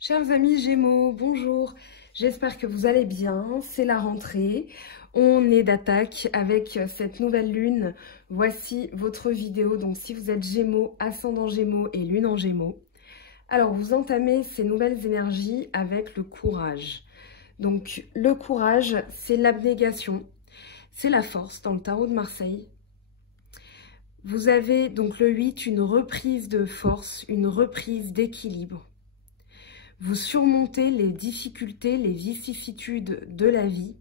Chers amis Gémeaux, bonjour, j'espère que vous allez bien, c'est la rentrée, on est d'attaque avec cette nouvelle lune. Voici votre vidéo, donc si vous êtes Gémeaux, ascendant Gémeaux et lune en Gémeaux, alors vous entamez ces nouvelles énergies avec le courage. Donc le courage, c'est l'abnégation, c'est la force dans le tarot de Marseille. Vous avez donc le 8, une reprise de force, une reprise d'équilibre. Vous surmontez les difficultés, les vicissitudes de la vie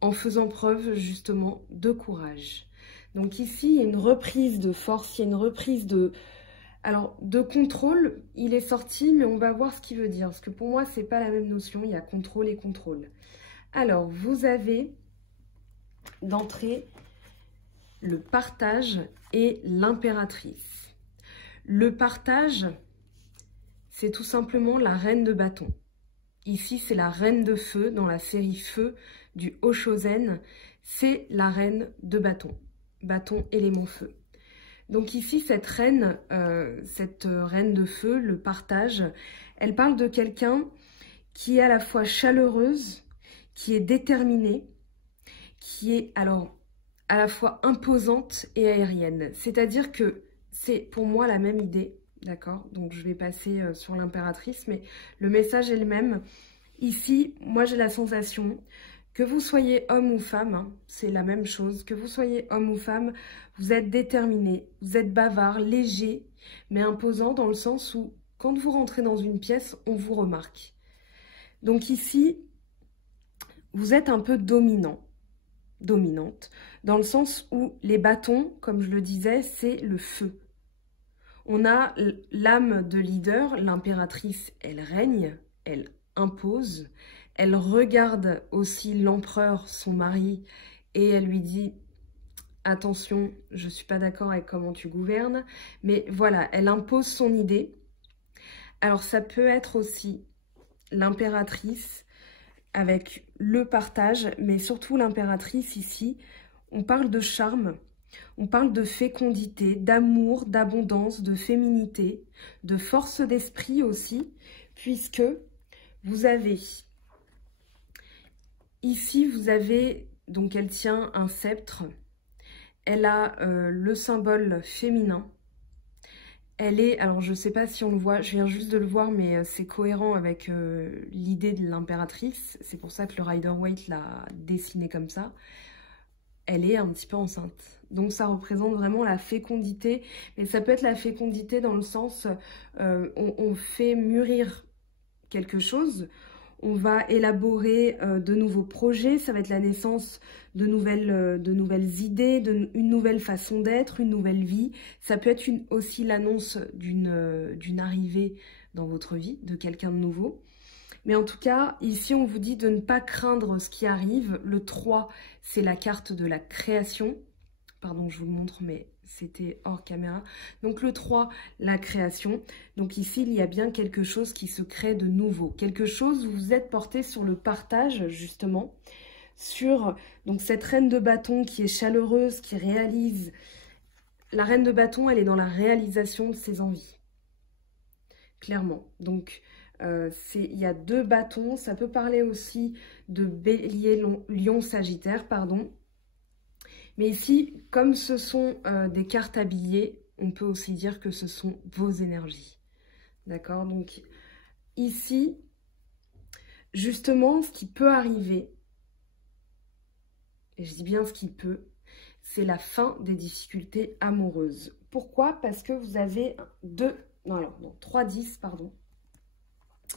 en faisant preuve justement de courage. Donc ici, il y a une reprise de force, il y a une reprise de... Alors, de contrôle, il est sorti, mais on va voir ce qu'il veut dire. Parce que pour moi, c'est pas la même notion, il y a contrôle et contrôle. Alors, vous avez d'entrée le partage et l'impératrice. Le partage, c'est tout simplement la reine de bâton. Ici, c'est la reine de feu dans la série Feu du Oshozen. C'est la reine de bâton. Bâton, élément feu. Donc ici, cette reine de feu, le partage, elle parle de quelqu'un qui est à la fois chaleureuse, qui est déterminée, qui est alors à la fois imposante et aérienne. C'est-à-dire que c'est pour moi la même idée. D'accord, donc je vais passer sur l'impératrice, mais le message est le même. Ici, moi j'ai la sensation que vous soyez homme ou femme, hein, c'est la même chose. Que vous soyez homme ou femme, vous êtes déterminé, vous êtes bavard, léger, mais imposant dans le sens où quand vous rentrez dans une pièce, on vous remarque. Donc ici, vous êtes un peu dominant, dominante, dans le sens où les bâtons, comme je le disais, c'est le feu. On a l'âme de leader, l'impératrice, elle règne, elle impose, elle regarde aussi l'empereur, son mari, et elle lui dit « Attention, je ne suis pas d'accord avec comment tu gouvernes », mais voilà, elle impose son idée. Alors ça peut être aussi l'impératrice avec le partage, mais surtout l'impératrice ici, on parle de charme. On parle de fécondité, d'amour, d'abondance, de féminité, de force d'esprit aussi, puisque vous avez, ici vous avez, donc elle tient un sceptre, elle a le symbole féminin, elle est, alors je ne sais pas si on le voit, je viens juste de le voir, mais c'est cohérent avec l'idée de l'impératrice, c'est pour ça que le Rider-Waite l'a dessiné comme ça. Elle est un petit peu enceinte. Donc ça représente vraiment la fécondité. Mais ça peut être la fécondité dans le sens, on fait mûrir quelque chose, on va élaborer de nouveaux projets, ça va être la naissance de nouvelles idées, une nouvelle façon d'être, une nouvelle vie. Ça peut être aussi l'annonce d'une arrivée dans votre vie, de quelqu'un de nouveau. Mais en tout cas, ici, on vous dit de ne pas craindre ce qui arrive. Le 3, c'est la carte de la création. Pardon, je vous le montre, mais c'était hors caméra. Donc le 3, la création. Donc ici, il y a bien quelque chose qui se crée de nouveau. Quelque chose où vous êtes porté sur le partage, justement. Sur donc cette reine de bâton qui est chaleureuse, qui réalise. La reine de bâton, elle est dans la réalisation de ses envies. Clairement. Donc... il y a 2 bâtons, ça peut parler aussi de bélier, lion, sagittaire, pardon. Mais ici, comme ce sont des cartes habillées, on peut aussi dire que ce sont vos énergies. D'accord? Donc ici, justement, ce qui peut arriver, et je dis bien ce qui peut, c'est la fin des difficultés amoureuses. Pourquoi? Parce que vous avez 3 10, pardon.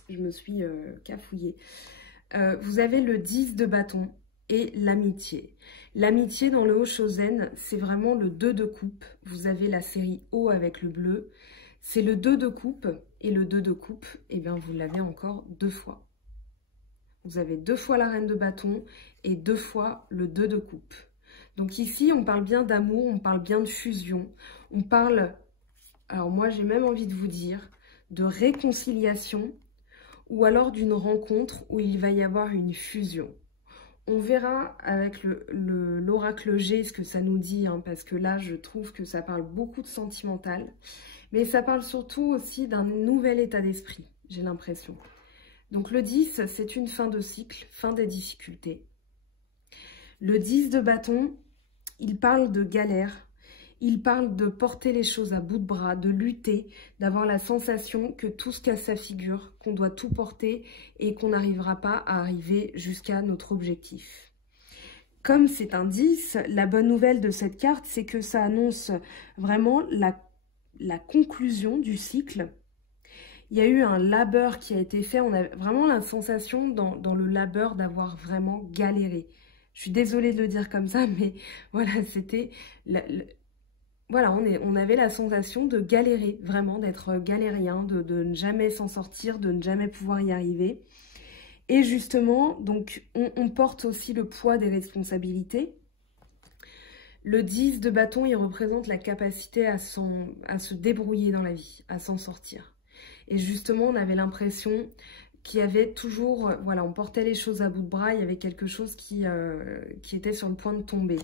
Je me suis cafouillée. Vous avez le 10 de bâton et l'amitié. L'amitié dans le Oshozen, c'est vraiment le 2 de coupe. Vous avez la série O avec le bleu. C'est le 2 de coupe. Et le 2 de coupe, eh bien, vous l'avez encore 2 fois. Vous avez 2 fois la reine de bâton et 2 fois le 2 de coupe. Donc ici, on parle bien d'amour, on parle bien de fusion. On parle, alors moi j'ai même envie de vous dire, de réconciliation, ou alors d'une rencontre où il va y avoir une fusion. On verra avec l'oracle G ce que ça nous dit, hein, parce que là, je trouve que ça parle beaucoup de sentimental, mais ça parle surtout aussi d'un nouvel état d'esprit, j'ai l'impression. Donc le 10, c'est une fin de cycle, fin des difficultés. Le 10 de bâton, il parle de galère. Il parle de porter les choses à bout de bras, de lutter, d'avoir la sensation que tout se casse sa figure, qu'on doit tout porter et qu'on n'arrivera pas à arriver jusqu'à notre objectif. Comme c'est un 10, la bonne nouvelle de cette carte, c'est que ça annonce vraiment la conclusion du cycle. Il y a eu un labeur qui a été fait, on a vraiment la sensation dans le labeur d'avoir vraiment galéré. Je suis désolée de le dire comme ça, mais voilà, c'était... Voilà, on avait la sensation de galérer, vraiment, d'être galérien, de ne jamais s'en sortir, de ne jamais pouvoir y arriver. Et justement, donc, on porte aussi le poids des responsabilités. Le 10 de bâton, il représente la capacité à se débrouiller dans la vie, à s'en sortir. Et justement, on avait l'impression qu'il y avait toujours, voilà, on portait les choses à bout de bras, il y avait quelque chose qui était sur le point de tomber.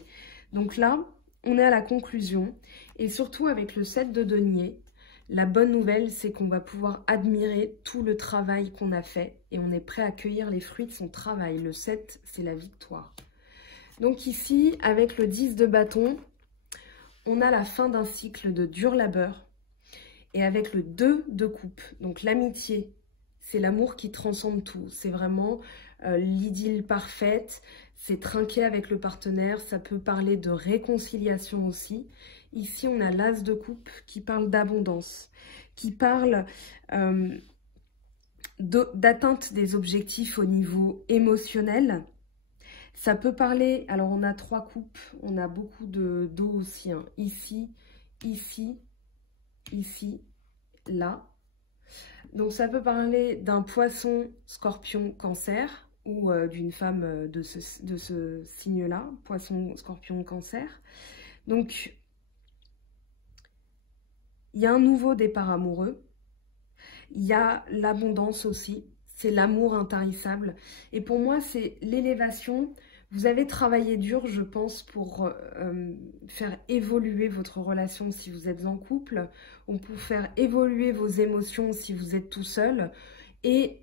Donc là, on est à la conclusion, et surtout avec le 7 de denier, la bonne nouvelle, c'est qu'on va pouvoir admirer tout le travail qu'on a fait, et on est prêt à accueillir les fruits de son travail. Le 7, c'est la victoire. Donc ici, avec le 10 de bâton, on a la fin d'un cycle de dur labeur, et avec le 2 de coupe, donc l'amitié, c'est l'amour qui transcende tout, c'est vraiment l'idylle parfaite, c'est trinquer avec le partenaire, ça peut parler de réconciliation aussi. Ici, on a l'as de coupe qui parle d'abondance, qui parle d'atteinte des objectifs au niveau émotionnel. Ça peut parler, alors on a 3 coupes, on a beaucoup d'eau aussi, hein. Ici, ici, ici, là. Donc ça peut parler d'un poisson, scorpion, cancer, ou d'une femme de ce signe-là, poisson, scorpion, cancer. Donc, il y a un nouveau départ amoureux, il y a l'abondance aussi, c'est l'amour intarissable. Et pour moi, c'est l'élévation. Vous avez travaillé dur, je pense, pour faire évoluer votre relation si vous êtes en couple, ou pour faire évoluer vos émotions si vous êtes tout seul, et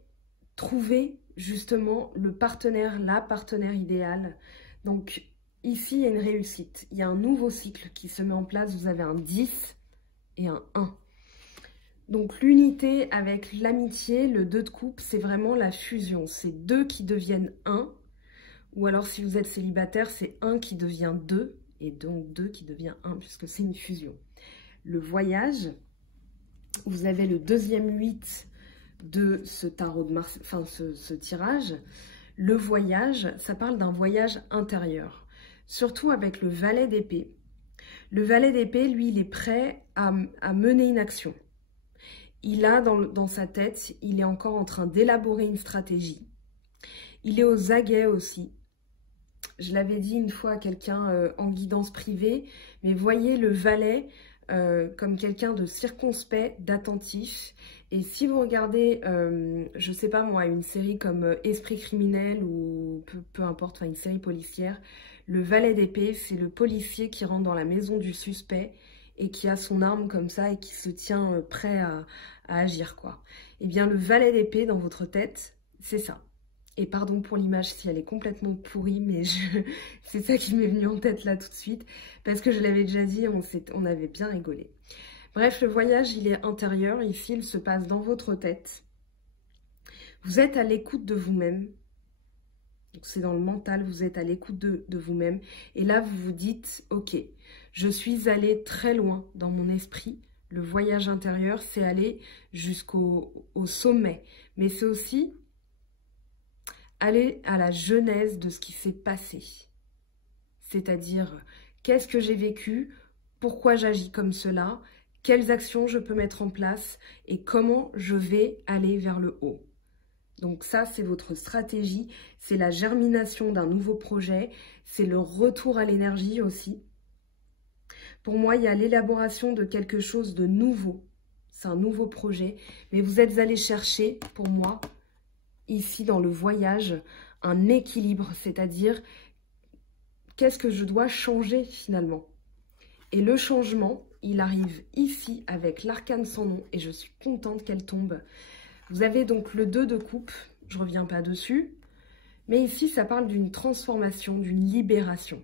trouver justement le partenaire, la partenaire idéale. Donc ici, il y a une réussite. Il y a un nouveau cycle qui se met en place. Vous avez un 10 et un 1. Donc l'unité avec l'amitié, le 2 de coupe, c'est vraiment la fusion. C'est 2 qui deviennent 1. Ou alors si vous êtes célibataire, c'est 1 qui devient 2. Et donc 2 qui devient 1 puisque c'est une fusion. Le voyage, vous avez le deuxième 8 de ce tarot de Mars, enfin ce tirage. Le voyage, ça parle d'un voyage intérieur. Surtout avec le valet d'épée. Le valet d'épée, lui, il est prêt à mener une action. Il a dans sa tête, il est encore en train d'élaborer une stratégie. Il est aux aguets aussi. Je l'avais dit une fois à quelqu'un en guidance privée, mais voyez le valet comme quelqu'un de circonspect, d'attentif. Et si vous regardez, je sais pas moi, une série comme Esprit criminel ou peu importe, enfin une série policière, le valet d'épée, c'est le policier qui rentre dans la maison du suspect et qui a son arme comme ça et qui se tient prêt à agir, quoi. Eh bien, le valet d'épée dans votre tête, c'est ça. Et pardon pour l'image si elle est complètement pourrie, mais c'est ça qui m'est venu en tête là tout de suite, parce que je l'avais déjà dit, on avait bien rigolé. Bref, le voyage, il est intérieur, ici, il se passe dans votre tête. Vous êtes à l'écoute de vous-même. C'est dans le mental, vous êtes à l'écoute de vous-même. Et là, vous vous dites, ok, je suis allée très loin dans mon esprit. Le voyage intérieur, c'est aller jusqu'au sommet. Mais c'est aussi aller à la genèse de ce qui s'est passé. C'est-à-dire, qu'est-ce que j'ai vécu? Pourquoi j'agis comme cela? Quelles actions je peux mettre en place? Et comment je vais aller vers le haut? Donc ça, c'est votre stratégie, c'est la germination d'un nouveau projet, c'est le retour à l'énergie aussi. Pour moi, il y a l'élaboration de quelque chose de nouveau. C'est un nouveau projet, mais vous êtes allé chercher, pour moi, ici dans le voyage, un équilibre, c'est-à-dire qu'est-ce que je dois changer finalement. Et le changement, il arrive ici avec l'arcane sans nom, et je suis contente qu'elle tombe. Vous avez donc le 2 de coupe, je ne reviens pas dessus, mais ici ça parle d'une transformation, d'une libération.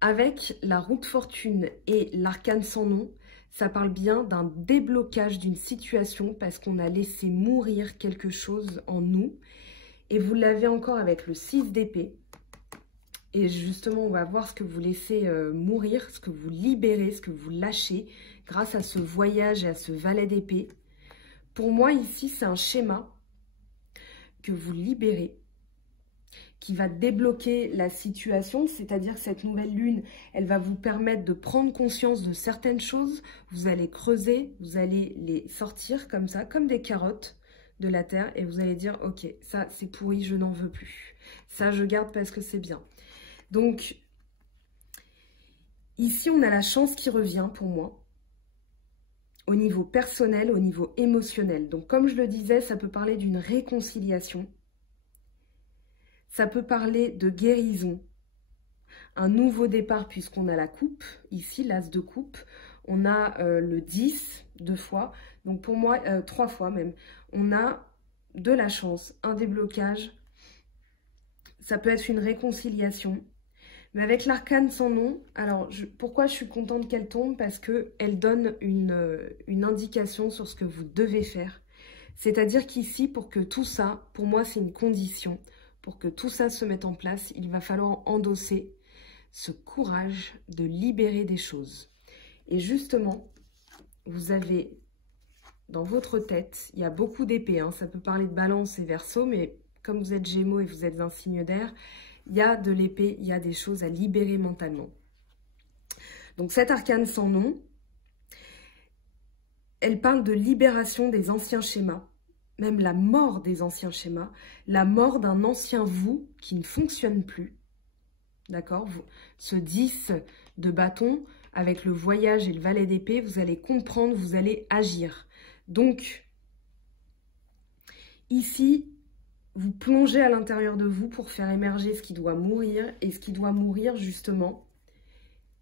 Avec la roue de fortune et l'arcane sans nom, ça parle bien d'un déblocage d'une situation parce qu'on a laissé mourir quelque chose en nous. Et vous l'avez encore avec le 6 d'épée. Et justement, on va voir ce que vous laissez mourir, ce que vous libérez, ce que vous lâchez grâce à ce voyage et à ce valet d'épée. Pour moi, ici, c'est un schéma que vous libérez, qui va débloquer la situation, c'est-à-dire cette nouvelle lune, elle va vous permettre de prendre conscience de certaines choses. Vous allez creuser, vous allez les sortir comme ça, comme des carottes de la terre, et vous allez dire, ok, ça c'est pourri, je n'en veux plus. Ça, je garde parce que c'est bien. Donc, ici, on a la chance qui revient pour moi, au niveau personnel, au niveau émotionnel. Donc, comme je le disais, ça peut parler d'une réconciliation. Ça peut parler de guérison, un nouveau départ puisqu'on a la coupe, ici l'as de coupe, on a le 10 2 fois, donc pour moi 3 fois même, on a de la chance, un déblocage, ça peut être une réconciliation, mais avec l'arcane sans nom, alors pourquoi je suis contente qu'elle tombe? Parce qu'elle donne une indication sur ce que vous devez faire, c'est-à-dire qu'ici pour que tout ça, pour moi c'est une condition. Pour que tout ça se mette en place, il va falloir endosser ce courage de libérer des choses. Et justement, vous avez dans votre tête, il y a beaucoup d'épées, hein, ça peut parler de balance et verseau, mais comme vous êtes gémeaux et vous êtes un signe d'air, il y a de l'épée, il y a des choses à libérer mentalement. Donc cette arcane sans nom, elle parle de libération des anciens schémas, même la mort des anciens schémas, la mort d'un ancien vous qui ne fonctionne plus. D'accord? Ce 10 de bâton, avec le voyage et le valet d'épée, vous allez comprendre, vous allez agir. Donc, ici, vous plongez à l'intérieur de vous pour faire émerger ce qui doit mourir. Et ce qui doit mourir, justement,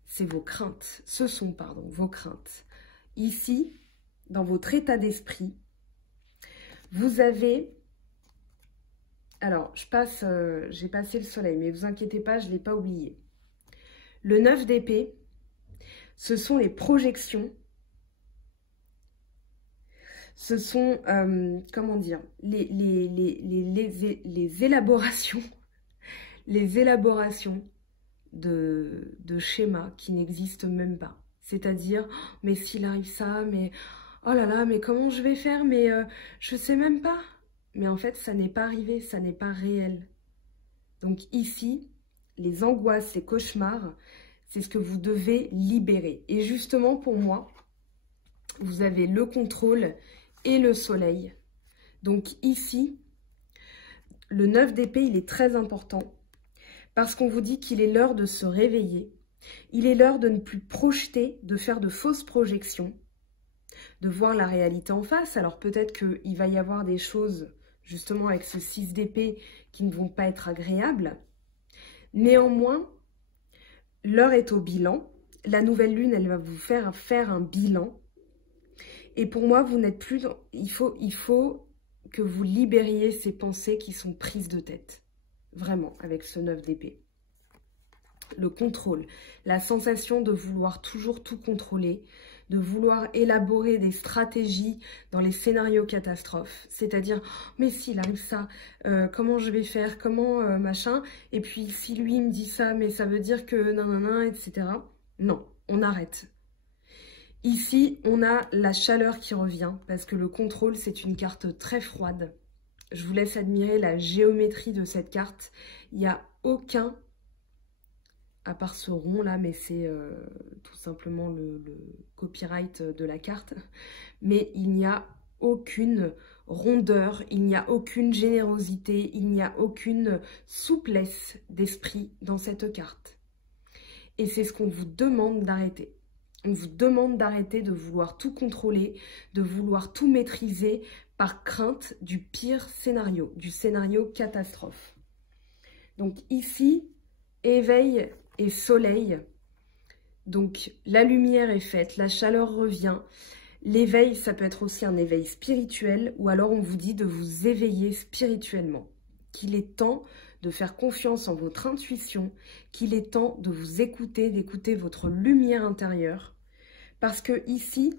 c'est vos craintes. Ce sont, pardon, vos craintes. Ici, dans votre état d'esprit, vous avez, alors j'ai passé le soleil, mais vous inquiétez pas, je ne l'ai pas oublié. Le 9 d'épée, ce sont les projections, ce sont, comment dire, les élaborations, les élaborations de schémas qui n'existent même pas. C'est-à-dire, oh, mais s'il arrive ça, mais... oh là là, mais comment je vais faire? Mais je sais même pas. Mais en fait, ça n'est pas arrivé, ça n'est pas réel. Donc ici, les angoisses, les cauchemars, c'est ce que vous devez libérer. Et justement, pour moi, vous avez le contrôle et le soleil. Donc ici, le 9 d'épée, il est très important parce qu'on vous dit qu'il est l'heure de se réveiller. Il est l'heure de ne plus projeter, de faire de fausses projections, de voir la réalité en face. Alors peut-être qu'il va y avoir des choses, justement avec ce 6 d'épée, qui ne vont pas être agréables. Néanmoins, l'heure est au bilan. La nouvelle lune, elle va vous faire un bilan. Et pour moi, vous n'êtes plus... Il faut que vous libériez ces pensées qui sont prises de tête. Vraiment, avec ce 9 d'épée. Le contrôle, la sensation de vouloir toujours tout contrôler, de vouloir élaborer des stratégies dans les scénarios catastrophes, c'est-à-dire, mais s'il arrive ça, comment je vais faire, comment machin, et puis si lui me dit ça, mais ça veut dire que nanana, etc. Non, on arrête. Ici, on a la chaleur qui revient, parce que le contrôle, c'est une carte très froide. Je vous laisse admirer la géométrie de cette carte. Il n'y a aucun... à part ce rond là, mais c'est tout simplement le copyright de la carte. Mais il n'y a aucune rondeur, il n'y a aucune générosité, il n'y a aucune souplesse d'esprit dans cette carte. Et c'est ce qu'on vous demande d'arrêter. On vous demande d'arrêter de vouloir tout contrôler, de vouloir tout maîtriser par crainte du pire scénario, du scénario catastrophe. Donc ici, éveil et soleil, donc la lumière est faite, la chaleur revient, L'éveil, ça peut être aussi un éveil spirituel, ou alors on vous dit de vous éveiller spirituellement. Qu'il est temps de faire confiance en votre intuition, qu'il est temps de vous écouter, d'écouter votre lumière intérieure. Parce que ici,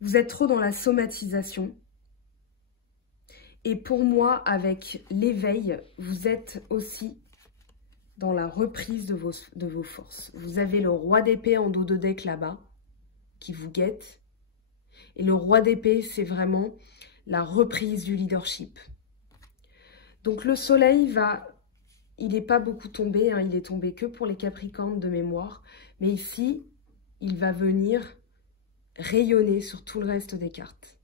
vous êtes trop dans la somatisation. Et pour moi, avec l'éveil, vous êtes aussi dans la reprise de vos forces. Vous avez le roi d'épée en dos de deck là-bas, qui vous guette. Et le roi d'épée, c'est vraiment la reprise du leadership. Donc le soleil il n'est pas beaucoup tombé, hein, il est tombé que pour les Capricornes de mémoire. Mais ici, il va venir rayonner sur tout le reste des cartes.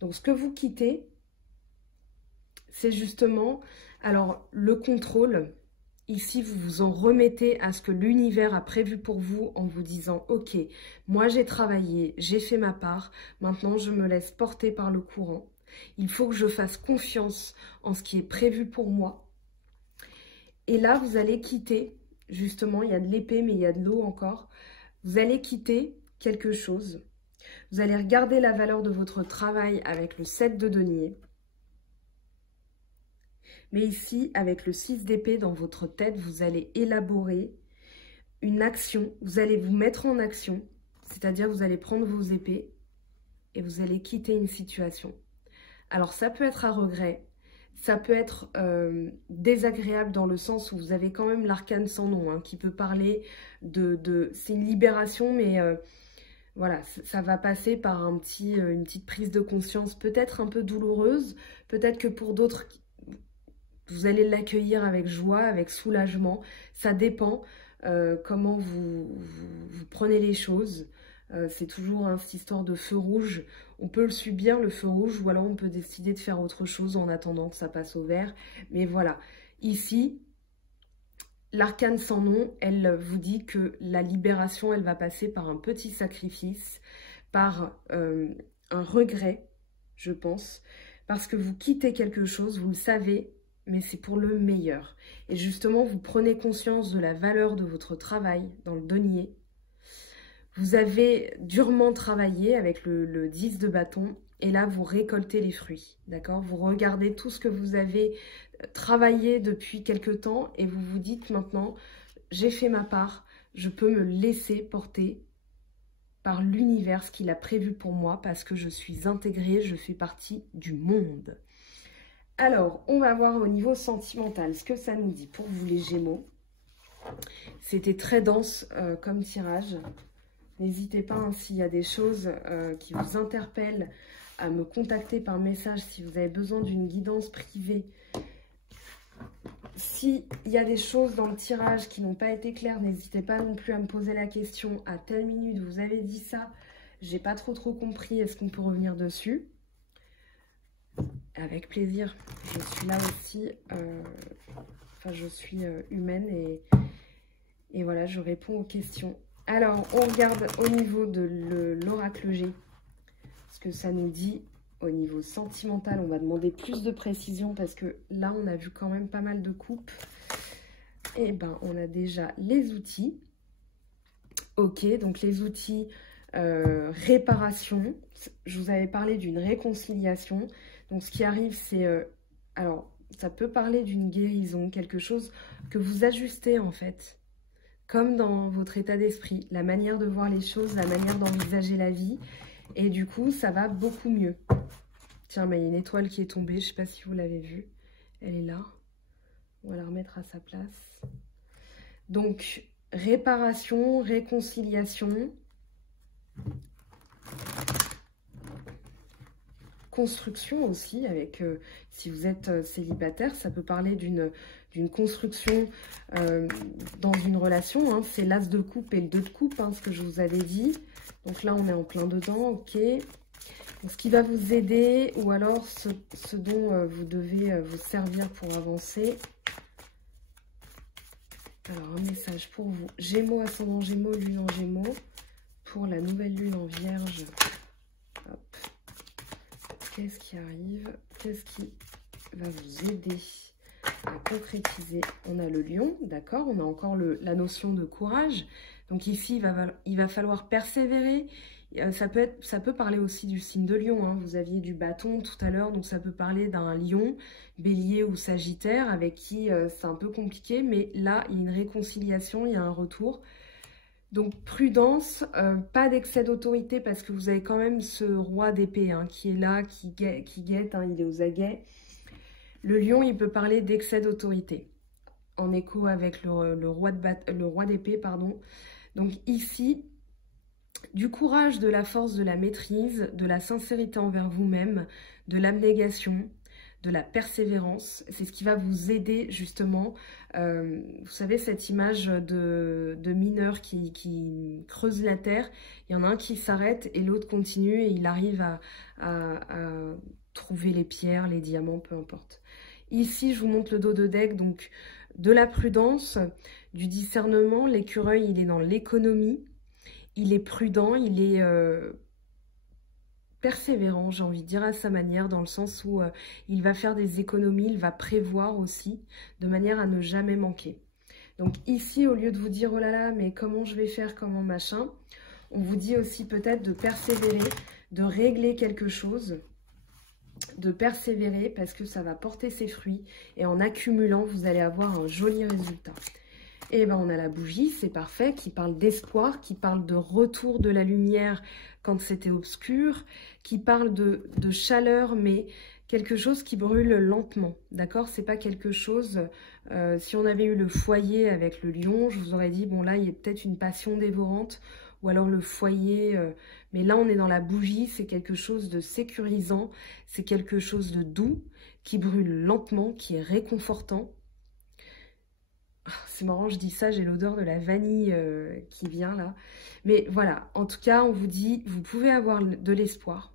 Donc ce que vous quittez, c'est justement, alors le contrôle. Ici, vous vous en remettez à ce que l'univers a prévu pour vous en vous disant « Ok, moi j'ai travaillé, j'ai fait ma part, maintenant je me laisse porter par le courant. Il faut que je fasse confiance en ce qui est prévu pour moi. » Et là, vous allez quitter, justement, il y a de l'épée, mais il y a de l'eau encore. Vous allez quitter quelque chose. Vous allez regarder la valeur de votre travail avec le 7 de denier. Mais ici, avec le 6 d'épée dans votre tête, vous allez élaborer une action. Vous allez vous mettre en action, c'est-à-dire vous allez prendre vos épées et vous allez quitter une situation. Alors ça peut être à regret, ça peut être désagréable dans le sens où vous avez quand même l'arcane sans nom, hein, qui peut parler c'est une libération, mais voilà, ça va passer par une petite prise de conscience, peut-être un peu douloureuse, peut-être que pour d'autres, vous allez l'accueillir avec joie, avec soulagement. Ça dépend comment vous prenez les choses. C'est toujours cette histoire de feu rouge. On peut le subir, le feu rouge, ou alors on peut décider de faire autre chose en attendant que ça passe au vert. Mais voilà, ici, l'arcane sans nom, elle vous dit que la libération, elle va passer par un petit sacrifice, par un regret, je pense, parce que vous quittez quelque chose, vous le savez, mais c'est pour le meilleur. Et justement, vous prenez conscience de la valeur de votre travail dans le denier. Vous avez durement travaillé avec le 10 de bâton, et là, vous récoltez les fruits, d'accord? Vous regardez tout ce que vous avez travaillé depuis quelque temps, et vous vous dites maintenant, j'ai fait ma part, je peux me laisser porter par l'univers, ce qu'il a prévu pour moi, parce que je suis intégrée, je fais partie du monde. Alors, on va voir au niveau sentimental ce que ça nous dit pour vous les Gémeaux. C'était très dense comme tirage. N'hésitez pas, hein, s'il y a des choses qui vous interpellent, à me contacter par message si vous avez besoin d'une guidance privée. S'il y a des choses dans le tirage qui n'ont pas été claires, n'hésitez pas non plus à me poser la question. À telle minute, vous avez dit ça, j'ai pas trop compris, est-ce qu'on peut revenir dessus? Avec plaisir, je suis là aussi, je suis humaine et voilà, je réponds aux questions. Alors, on regarde au niveau de l'oracle G, ce que ça nous dit au niveau sentimental. On va demander plus de précision parce que là, on a vu quand même pas mal de coupes. Et ben, on a déjà les outils. Ok, donc les outils réparation. Je vous avais parlé d'une réconciliation. Donc, ce qui arrive, c'est... alors, ça peut parler d'une guérison, quelque chose que vous ajustez, en fait. Comme dans votre état d'esprit, la manière de voir les choses, la manière d'envisager la vie. Et du coup, ça va beaucoup mieux. Tiens, il y a une étoile qui est tombée. Je ne sais pas si vous l'avez vue. Elle est là. On va la remettre à sa place. Donc, réparation, réconciliation. Construction aussi, avec si vous êtes célibataire, ça peut parler d'une construction dans une relation. Hein. C'est l'as de coupe et le 2 de coupe, hein, ce que je vous avais dit. Donc là, on est en plein dedans, ok. Donc, ce qui va vous aider, ou alors ce dont vous devez vous servir pour avancer. Alors, un message pour vous. Gémeaux, ascendant Gémeaux, lune en Gémeaux. Pour la nouvelle lune en Vierge. Hop. Qu'est-ce qui arrive? Qu'est-ce qui va vous aider à concrétiser? On a le lion, d'accord? On a encore la notion de courage. Donc ici, il va falloir persévérer. Ça peut parler aussi du signe de Lion, hein. Vous aviez du bâton tout à l'heure, donc ça peut parler d'un Lion, Bélier ou Sagittaire, avec qui c'est un peu compliqué, mais là, il y a une réconciliation, il y a un retour. Donc prudence, pas d'excès d'autorité, parce que vous avez quand même ce roi d'épée, hein, qui est là, qui guette, hein, il est aux aguets. Le Lion, il peut parler d'excès d'autorité, en écho avec le roi d'épée, pardon. Donc ici, du courage, de la force, de la maîtrise, de la sincérité envers vous-même, de l'abnégation, de la persévérance. C'est ce qui va vous aider justement. Vous savez, cette image de mineur qui creuse la terre. Il y en a un qui s'arrête et l'autre continue et il arrive à trouver les pierres, les diamants, peu importe. Ici, je vous montre le dos de deck, donc de la prudence, du discernement. L'écureuil, il est dans l'économie. Il est prudent, il est persévérant, j'ai envie de dire, à sa manière, dans le sens où il va faire des économies, il va prévoir aussi, de manière à ne jamais manquer. Donc ici, au lieu de vous dire, oh là là, mais comment je vais faire, comment machin, on vous dit aussi peut-être de persévérer, de régler quelque chose, de persévérer, parce que ça va porter ses fruits, et en accumulant, vous allez avoir un joli résultat. Et ben on a la bougie, c'est parfait, qui parle d'espoir, qui parle de retour de la lumière quand c'était obscur, qui parle de chaleur, mais quelque chose qui brûle lentement, d'accord? C'est pas quelque chose, si on avait eu le foyer avec le lion, je vous aurais dit, bon là, il y a peut-être une passion dévorante, ou alors le foyer, mais là on est dans la bougie, c'est quelque chose de sécurisant, c'est quelque chose de doux, qui brûle lentement, qui est réconfortant. C'est marrant, je dis ça, j'ai l'odeur de la vanille qui vient là. Mais voilà, en tout cas, on vous dit, vous pouvez avoir de l'espoir.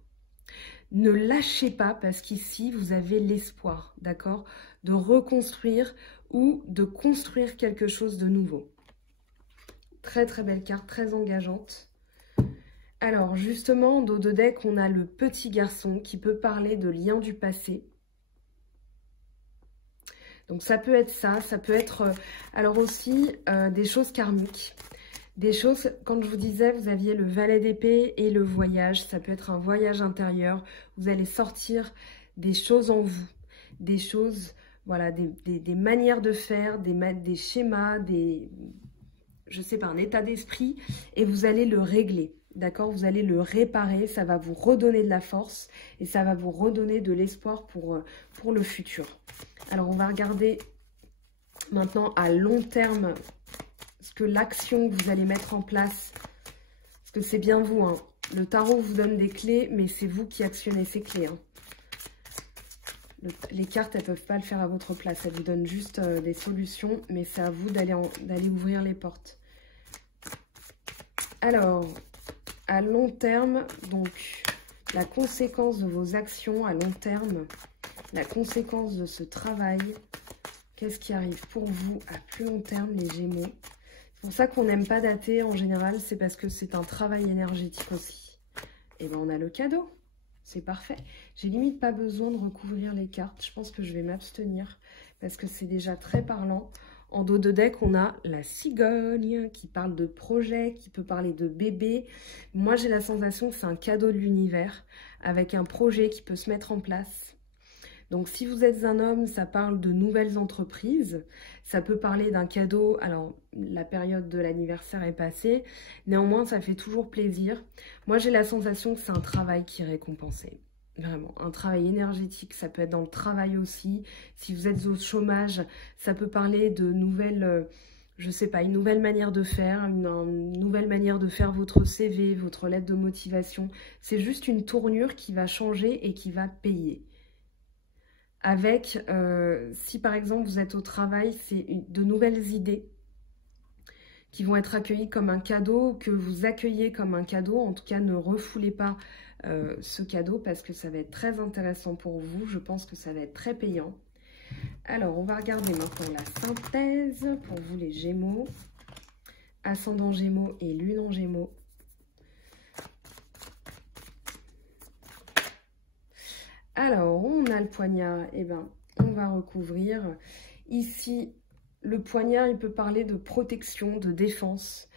Ne lâchez pas, parce qu'ici, vous avez l'espoir, d'accord? De reconstruire ou de construire quelque chose de nouveau. Très très belle carte, très engageante. Alors justement, en dos de deck, on a le petit garçon qui peut parler de liens du passé. Donc ça peut être ça, ça peut être alors aussi des choses karmiques. Des choses, quand je vous disais, vous aviez le valet d'épée et le voyage. Ça peut être un voyage intérieur. Vous allez sortir des choses en vous. Des choses, voilà, des manières de faire, des schémas, je sais pas, un état d'esprit. Et vous allez le régler, d'accord? Vous allez le réparer. Ça va vous redonner de la force et ça va vous redonner de l'espoir pour le futur. Alors, on va regarder maintenant à long terme ce que l'action que vous allez mettre en place. Parce que c'est bien vous, hein. Le tarot vous donne des clés, mais c'est vous qui actionnez ces clés, hein. Les cartes, elles ne peuvent pas le faire à votre place. Elles vous donnent juste des solutions, mais c'est à vous d'aller ouvrir les portes. Alors, à long terme, donc, la conséquence de vos actions à long terme, la conséquence de ce travail, qu'est-ce qui arrive pour vous à plus long terme, les Gémeaux? C'est pour ça qu'on n'aime pas dater en général, c'est parce que c'est un travail énergétique aussi. Et bien on a le cadeau, c'est parfait. J'ai limite pas besoin de recouvrir les cartes, je pense que je vais m'abstenir parce que c'est déjà très parlant. En dos de deck, on a la cigogne qui parle de projet, qui peut parler de bébé. Moi, j'ai la sensation que c'est un cadeau de l'univers avec un projet qui peut se mettre en place. Donc, si vous êtes un homme, ça parle de nouvelles entreprises. Ça peut parler d'un cadeau. Alors, la période de l'anniversaire est passée. Néanmoins, ça fait toujours plaisir. Moi, j'ai la sensation que c'est un travail qui est récompensé. Vraiment, un travail énergétique, ça peut être dans le travail aussi. Si vous êtes au chômage, ça peut parler de nouvelles, je sais pas, une nouvelle manière de faire, une nouvelle manière de faire votre CV, votre lettre de motivation. C'est juste une tournure qui va changer et qui va payer. Avec, si par exemple vous êtes au travail, c'est de nouvelles idées qui vont être accueillies comme un cadeau, que vous accueillez comme un cadeau. En tout cas, ne refoulez pas ce cadeau parce que ça va être très intéressant pour vous. Je pense que ça va être très payant. Alors, on va regarder maintenant la synthèse pour vous les Gémeaux. Ascendant Gémeaux et Lune en Gémeaux. Alors, on a le poignard. Eh bien, on va recouvrir. Ici, le poignard, il peut parler de protection, de défense.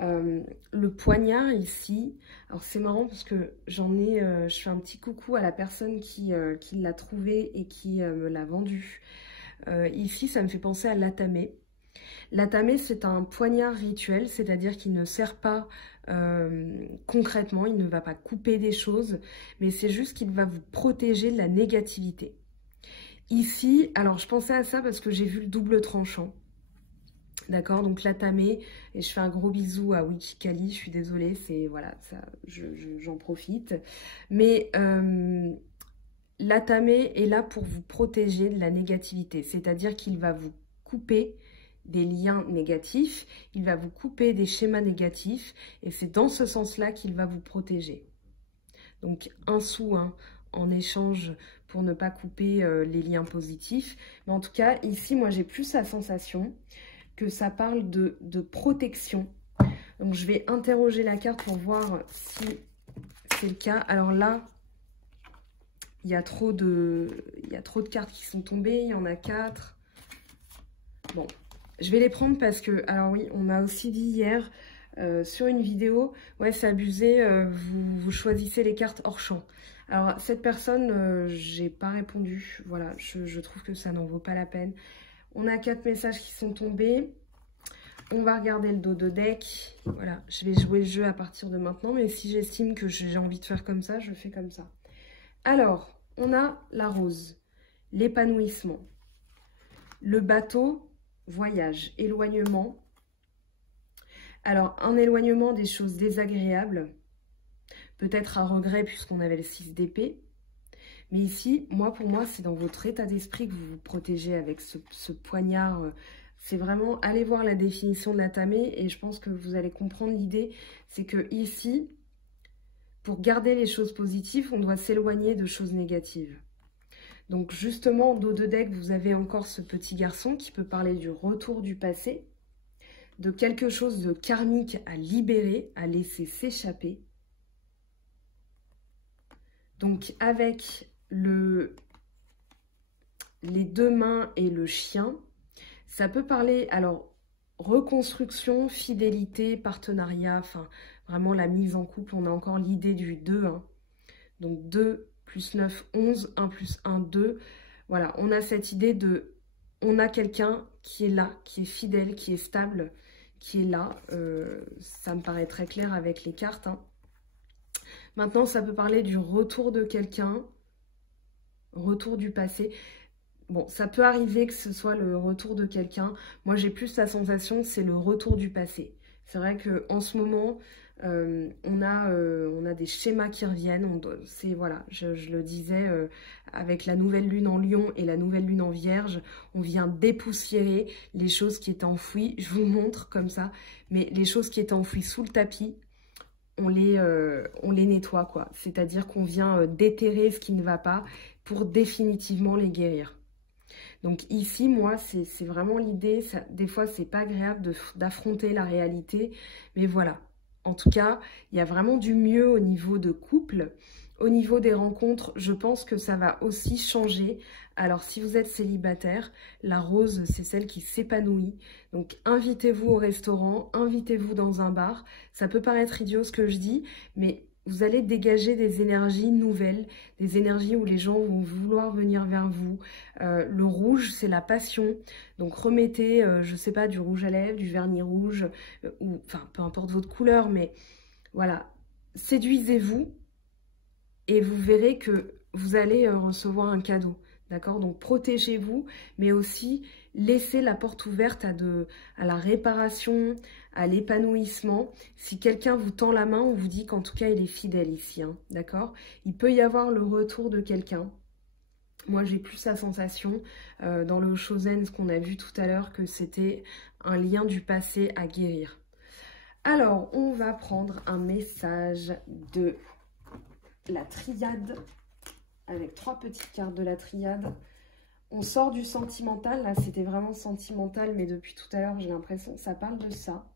Le poignard ici, alors c'est marrant parce que je fais un petit coucou à la personne qui l'a trouvé et qui me l'a vendu. Ici, ça me fait penser à l'atame. L'atame, c'est un poignard rituel, c'est-à-dire qu'il ne sert pas concrètement, il ne va pas couper des choses, mais c'est juste qu'il va vous protéger de la négativité. Ici, alors je pensais à ça parce que j'ai vu le double tranchant. D'accord, donc l'atame, et je fais un gros bisou à Wichikali, je suis désolée, c'est voilà, ça, j'en profite. Mais l'atame est là pour vous protéger de la négativité, c'est-à-dire qu'il va vous couper des liens négatifs, il va vous couper des schémas négatifs, et c'est dans ce sens-là qu'il va vous protéger. Donc un sou hein, en échange pour ne pas couper les liens positifs. Mais en tout cas, ici, moi j'ai plus la sensation que ça parle de protection. Donc je vais interroger la carte pour voir si c'est le cas. Alors là, il y a trop de cartes qui sont tombées, il y en a 4. Bon, je vais les prendre parce que, alors oui, on m'a aussi dit hier sur une vidéo, ouais c'est abusé, vous choisissez les cartes hors champ. Alors cette personne, j'ai pas répondu, voilà, je trouve que ça n'en vaut pas la peine. On a 4 messages qui sont tombés. On va regarder le dos de deck. Voilà, je vais jouer le jeu à partir de maintenant. Mais si j'estime que j'ai envie de faire comme ça, je fais comme ça. Alors, on a la rose, l'épanouissement, le bateau, voyage, éloignement. Alors, un éloignement des choses désagréables. Peut-être un regret puisqu'on avait le 6 d'épée. Mais ici, pour moi, c'est dans votre état d'esprit que vous vous protégez avec ce poignard. C'est vraiment, allez voir la définition de l'atame et je pense que vous allez comprendre l'idée. C'est que ici, pour garder les choses positives, on doit s'éloigner de choses négatives. Donc justement, en dos de deck, vous avez encore ce petit garçon qui peut parler du retour du passé, de quelque chose de karmique à libérer, à laisser s'échapper. Donc avec les 2 mains et le chien, ça peut parler, alors, reconstruction, fidélité, partenariat, enfin, vraiment la mise en couple. On a encore l'idée du 2, hein. Donc 2 plus 9, 11, 1 plus 1, 2. Voilà, on a cette idée de, on a quelqu'un qui est là, qui est fidèle, qui est stable, qui est là. Ça me paraît très clair avec les cartes, hein. Maintenant, ça peut parler du retour de quelqu'un, retour du passé. Bon, ça peut arriver que ce soit le retour de quelqu'un. Moi, j'ai plus la sensation que c'est le retour du passé. C'est vrai qu'en ce moment, on a des schémas qui reviennent. Voilà, je le disais, avec la nouvelle lune en Lion et la nouvelle lune en Vierge, on vient dépoussiérer les choses qui étaient enfouies. Je vous montre comme ça, mais les choses qui étaient enfouies sous le tapis, on les nettoie, quoi. C'est-à-dire qu'on vient déterrer ce qui ne va pas pour définitivement les guérir. Donc ici, moi, c'est vraiment l'idée. Des fois, c'est pas agréable d'affronter la réalité. Mais voilà. En tout cas, il y a vraiment du mieux au niveau de couple. Au niveau des rencontres, je pense que ça va aussi changer. Alors, si vous êtes célibataire, la rose, c'est celle qui s'épanouit. Donc, invitez-vous au restaurant, invitez-vous dans un bar. Ça peut paraître idiot ce que je dis, mais vous allez dégager des énergies nouvelles, des énergies où les gens vont vouloir venir vers vous. Le rouge, c'est la passion. Donc, remettez, je sais pas, du rouge à lèvres, du vernis rouge, ou enfin, peu importe votre couleur, mais voilà, séduisez-vous. Et vous verrez que vous allez recevoir un cadeau, d'accord? Donc protégez-vous, mais aussi laissez la porte ouverte à la réparation, à l'épanouissement. Si quelqu'un vous tend la main, on vous dit qu'en tout cas il est fidèle ici, hein, d'accord? Il peut y avoir le retour de quelqu'un. Moi j'ai plus la sensation dans le Chosen, ce qu'on a vu tout à l'heure, que c'était un lien du passé à guérir. Alors on va prendre un message de la triade, avec 3 petites cartes de la triade. On sort du sentimental, là c'était vraiment sentimental, mais depuis tout à l'heure j'ai l'impression que ça parle de ça.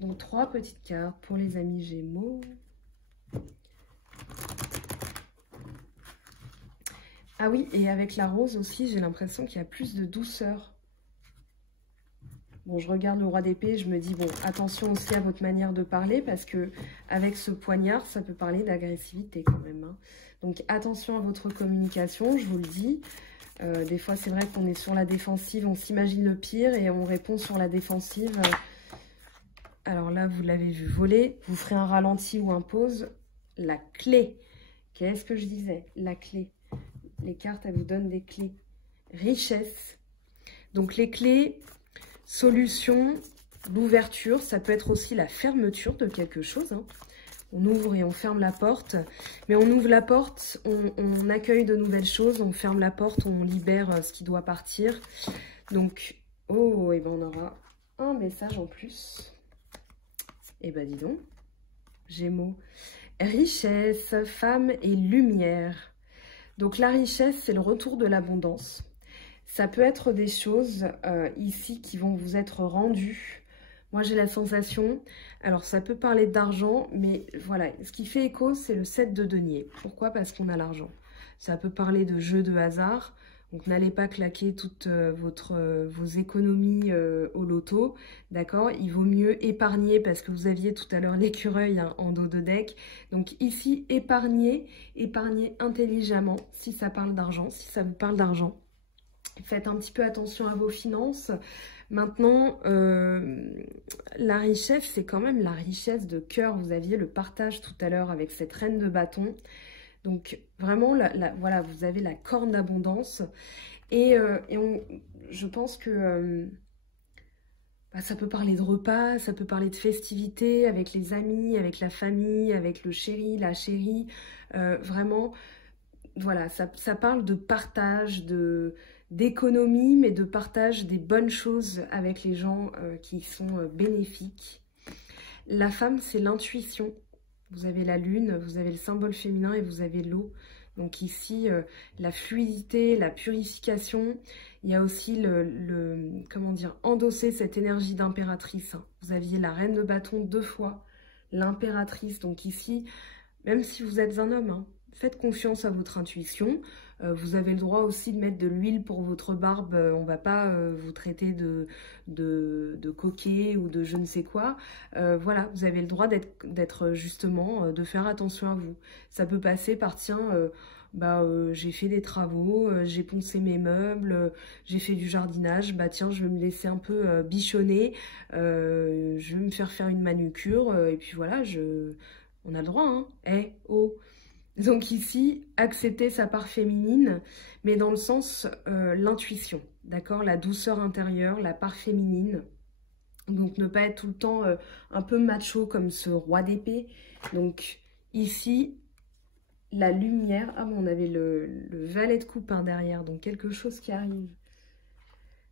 Donc 3 petites cartes pour les amis Gémeaux. Ah oui, et avec la rose aussi, j'ai l'impression qu'il y a plus de douceur. Bon, je regarde le roi d'épée, je me dis, bon, attention aussi à votre manière de parler, parce que avec ce poignard, ça peut parler d'agressivité quand même, hein. Donc, attention à votre communication, je vous le dis. Des fois, c'est vrai qu'on est sur la défensive, on s'imagine le pire et on répond sur la défensive. Alors là, vous l'avez vu voler, vous ferez un ralenti ou un pause. La clé, qu'est-ce que je disais? La clé. Les cartes, elles vous donnent des clés. Richesse. Donc, les clés... Solution, l'ouverture, ça peut être aussi la fermeture de quelque chose, hein. On ouvre et on ferme la porte, mais on ouvre la porte, on accueille de nouvelles choses, on ferme la porte, on libère ce qui doit partir. Donc, oh, et ben on aura un message en plus. Et ben dis donc, Gémeaux, richesse, femme et lumière. Donc la richesse, c'est le retour de l'abondance. Ça peut être des choses ici qui vont vous être rendues. Moi, j'ai la sensation, alors ça peut parler d'argent, mais voilà, ce qui fait écho, c'est le 7 de denier. Pourquoi? Parce qu'on a l'argent. Ça peut parler de jeu de hasard. Donc, n'allez pas claquer toutes vos économies au loto, d'accord? Il vaut mieux épargner, parce que vous aviez tout à l'heure l'écureuil, hein, en dos de deck. Donc ici, épargnez intelligemment si ça parle d'argent, si ça vous parle d'argent. Faites un petit peu attention à vos finances. Maintenant, la richesse, c'est quand même la richesse de cœur. Vous aviez le partage tout à l'heure avec cette reine de bâton. Donc, vraiment, voilà, vous avez la corne d'abondance. Et je pense que ça peut parler de repas, ça peut parler de festivités avec les amis, avec la famille, avec le chéri, la chérie. Vraiment, voilà, ça parle de partage, d'économie, mais de partage des bonnes choses avec les gens qui sont bénéfiques. La femme, c'est l'intuition. Vous avez la lune, vous avez le symbole féminin et vous avez l'eau. Donc ici, la fluidité, la purification. Il y a aussi comment dire, endosser cette énergie d'impératrice, hein. Vous aviez la reine de bâton 2 fois, l'impératrice. Donc ici, même si vous êtes un homme, hein, faites confiance à votre intuition. Vous avez le droit aussi de mettre de l'huile pour votre barbe. On ne va pas vous traiter de coquet ou de je ne sais quoi. Voilà, vous avez le droit d'être justement, de faire attention à vous. Ça peut passer par, tiens, j'ai fait des travaux, j'ai poncé mes meubles, j'ai fait du jardinage. Bah tiens, je vais me laisser un peu bichonner. Je vais me faire une manucure. Et puis voilà, on a le droit, hein. Oh. Donc ici, accepter sa part féminine, mais dans le sens l'intuition, d'accord? La douceur intérieure, la part féminine. Donc ne pas être tout le temps un peu macho comme ce roi d'épée. Donc ici, la lumière. Ah, mais on avait le valet de coupe, hein, derrière, donc quelque chose qui arrive.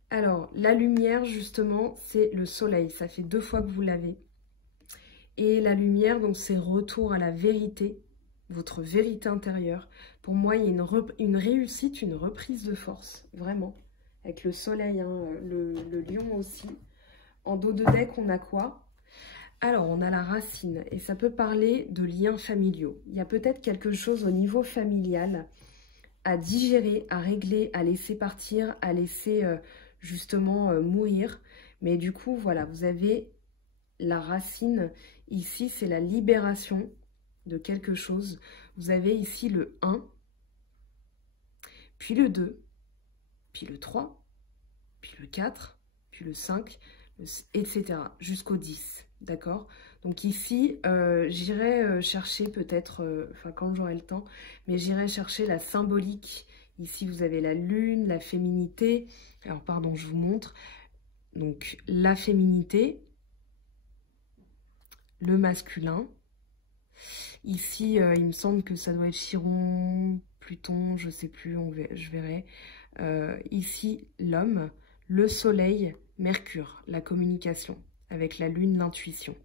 Alors, la lumière, justement, c'est le soleil. Ça fait 2 fois que vous l'avez. Et la lumière, donc c'est retour à la vérité. Votre vérité intérieure. Pour moi, il y a une réussite, une reprise de force, vraiment. Avec le soleil, hein, le lion aussi. En dos de deck, on a quoi? Alors, on a la racine, et ça peut parler de liens familiaux. Il y a peut-être quelque chose au niveau familial à digérer, à régler, à laisser partir, à laisser justement mourir. Mais du coup, voilà, vous avez la racine. Ici, c'est la libération de quelque chose. Vous avez ici le 1, puis le 2, puis le 3, puis le 4, puis le 5, etc. jusqu'au 10, d'accord? Donc ici, j'irai chercher peut-être, enfin quand j'aurai le temps, mais j'irai chercher la symbolique. Ici, vous avez la lune, la féminité. Alors, pardon, je vous montre. Donc, la féminité, le masculin. Ici, il me semble que ça doit être Chiron, Pluton, je sais plus, je verrai. Ici, l'homme, le soleil, Mercure, la communication, avec la lune, l'intuition.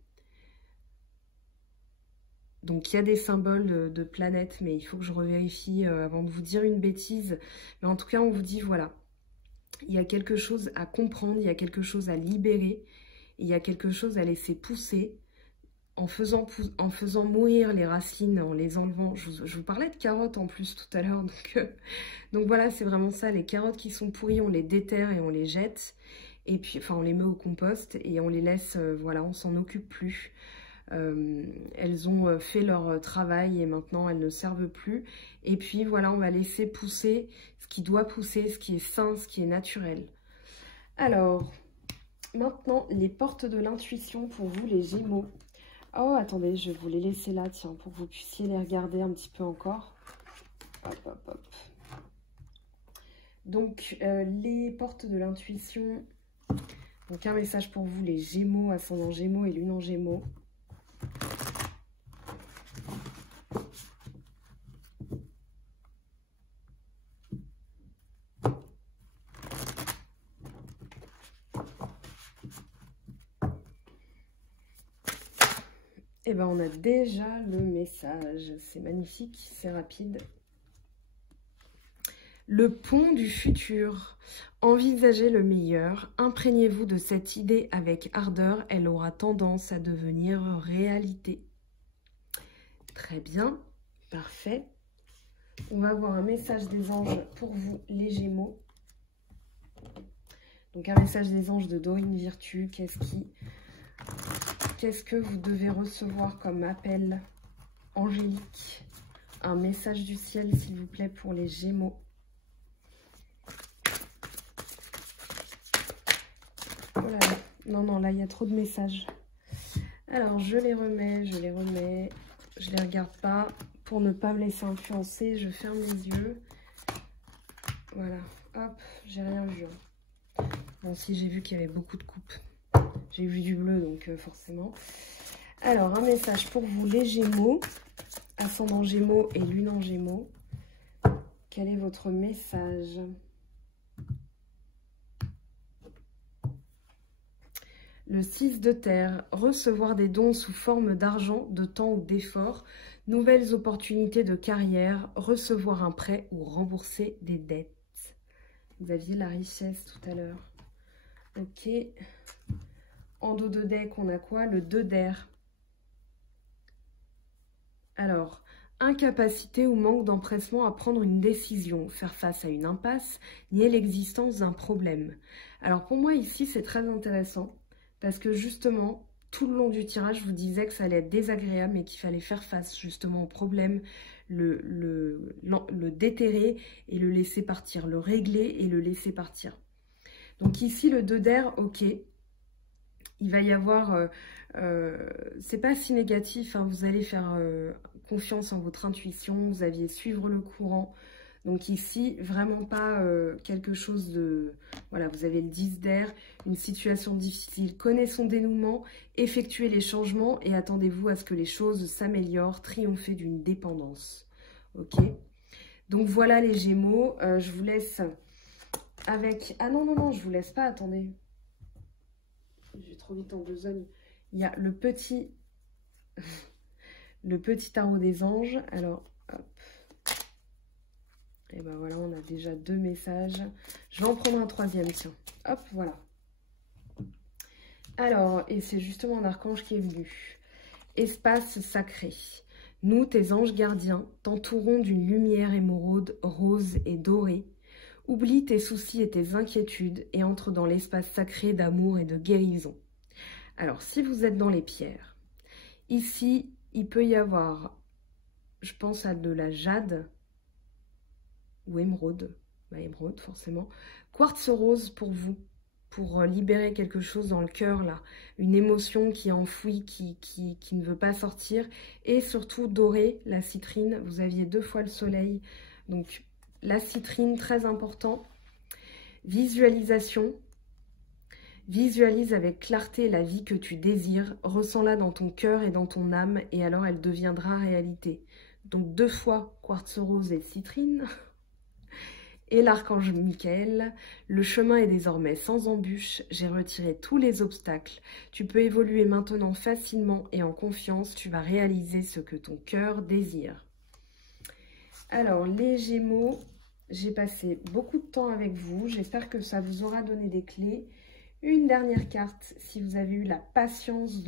Donc, il y a des symboles de planètes, mais il faut que je revérifie avant de vous dire une bêtise. Mais en tout cas, on vous dit, voilà, il y a quelque chose à comprendre, il y a quelque chose à libérer, il y a quelque chose à laisser pousser. En faisant mourir les racines, en les enlevant. Je vous parlais de carottes en plus tout à l'heure. Donc voilà, c'est vraiment ça. Les carottes qui sont pourries, on les déterre et on les jette. Et puis, enfin, on les met au compost et on les laisse, voilà, on s'en occupe plus. Elles ont fait leur travail et maintenant elles ne servent plus. Et puis voilà, on va laisser pousser ce qui doit pousser, ce qui est sain, ce qui est naturel. Alors, maintenant, les portes de l'intuition pour vous, les Gémeaux. Oh, attendez, je vais vous les laisser là, tiens, pour que vous puissiez les regarder un petit peu encore. Hop, hop, hop. Donc, les portes de l'intuition. Donc, un message pour vous, les Gémeaux, ascendant Gémeaux et lune en Gémeaux. Eh bien, on a déjà le message. C'est magnifique, c'est rapide. Le pont du futur. Envisagez le meilleur. Imprégnez-vous de cette idée avec ardeur. Elle aura tendance à devenir réalité. Très bien, parfait. On va voir un message des anges pour vous, les Gémeaux. Donc, un message des anges de Dorine Virtue. Qu'est-ce que vous devez recevoir comme appel angélique? Un message du ciel, s'il vous plaît, pour les Gémeaux. Oh là là. Non, non, là, il y a trop de messages. Alors, je les remets, je les regarde pas. Pour ne pas me laisser influencer, je ferme les yeux. Voilà, hop, j'ai rien vu. Bon, si, j'ai vu qu'il y avait beaucoup de coupes. J'ai vu du bleu, donc forcément. Alors, un message pour vous, les Gémeaux, ascendant Gémeaux et lune en Gémeaux. Quel est votre message? Le 6 de terre, recevoir des dons sous forme d'argent, de temps ou d'effort, nouvelles opportunités de carrière, recevoir un prêt ou rembourser des dettes. Vous aviez la richesse tout à l'heure. Ok. En dos de deck, on a quoi? Le 2 d'air. Alors, incapacité ou manque d'empressement à prendre une décision, faire face à une impasse, nier l'existence d'un problème. Alors pour moi ici, c'est très intéressant parce que justement, tout le long du tirage, je vous disais que ça allait être désagréable et qu'il fallait faire face justement au problème, le déterrer et le laisser partir, le régler et le laisser partir. Donc ici, le 2 d'air, ok. Il va y avoir, c'est pas si négatif, hein, vous allez faire confiance en votre intuition, vous alliez suivre le courant. Donc ici, vraiment pas quelque chose de... Voilà, vous avez le 10 d'air, une situation difficile. Connaissez son dénouement, effectuez les changements et attendez-vous à ce que les choses s'améliorent, triompher d'une dépendance. Ok? Donc voilà les Gémeaux, je vous laisse avec... Ah non, non, non, je vous laisse pas, attendez. J'ai trop vite en besogne. Il y a le petit tarot des anges. Alors, hop. Et ben voilà, on a déjà 2 messages. Je vais en prendre un 3e, tiens. Hop, voilà. Alors, et c'est justement un archange qui est venu. Espace sacré. Nous, tes anges gardiens, t'entourons d'une lumière émeraude, rose et dorée. Oublie tes soucis et tes inquiétudes et entre dans l'espace sacré d'amour et de guérison. Alors, si vous êtes dans les pierres, ici, il peut y avoir, je pense à de la jade ou émeraude, émeraude forcément, quartz rose pour vous, pour libérer quelque chose dans le cœur, là, une émotion qui est enfouie, qui ne veut pas sortir, et surtout doré, la citrine, vous aviez 2 fois le soleil, donc la citrine, très important, visualisation. Visualise avec clarté la vie que tu désires, ressens-la dans ton cœur et dans ton âme, et alors elle deviendra réalité. Donc 2 fois quartz rose et citrine. Et l'archange Michael, le chemin est désormais sans embûche, j'ai retiré tous les obstacles. Tu peux évoluer maintenant facilement et en confiance, tu vas réaliser ce que ton cœur désire. Alors les Gémeaux, j'ai passé beaucoup de temps avec vous, j'espère que ça vous aura donné des clés. Une dernière carte, si vous avez eu la patience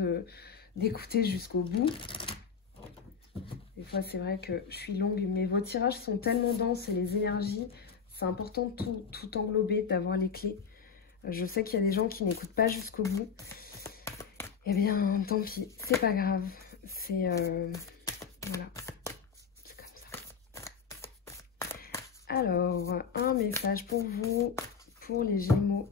d'écouter jusqu'au bout. Des fois, c'est vrai que je suis longue, mais vos tirages sont tellement denses et les énergies, c'est important de tout englober, d'avoir les clés. Je sais qu'il y a des gens qui n'écoutent pas jusqu'au bout. Eh bien, tant pis, c'est pas grave. C'est... voilà, c'est comme ça. Alors, un message pour vous, pour les Gémeaux.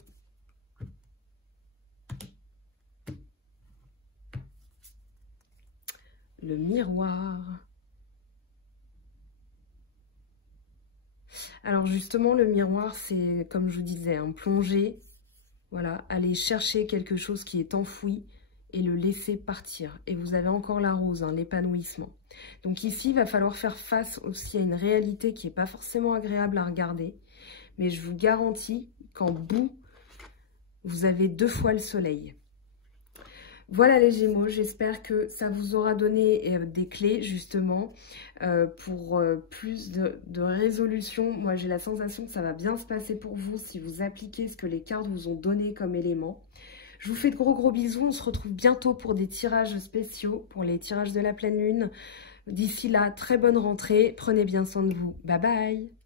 Le miroir. Alors justement, le miroir, c'est, comme je vous disais, un plonger. Voilà, aller chercher quelque chose qui est enfoui et le laisser partir. Et vous avez encore la rose, hein, l'épanouissement. Donc ici, il va falloir faire face aussi à une réalité qui n'est pas forcément agréable à regarder. Mais je vous garantis qu'en bout, vous avez 2 fois le soleil. Voilà les Gémeaux, j'espère que ça vous aura donné des clés justement pour plus de résolution. Moi j'ai la sensation que ça va bien se passer pour vous si vous appliquez ce que les cartes vous ont donné comme élément. Je vous fais de gros bisous, on se retrouve bientôt pour des tirages spéciaux, pour les tirages de la pleine lune. D'ici là, très bonne rentrée, prenez bien soin de vous. Bye bye.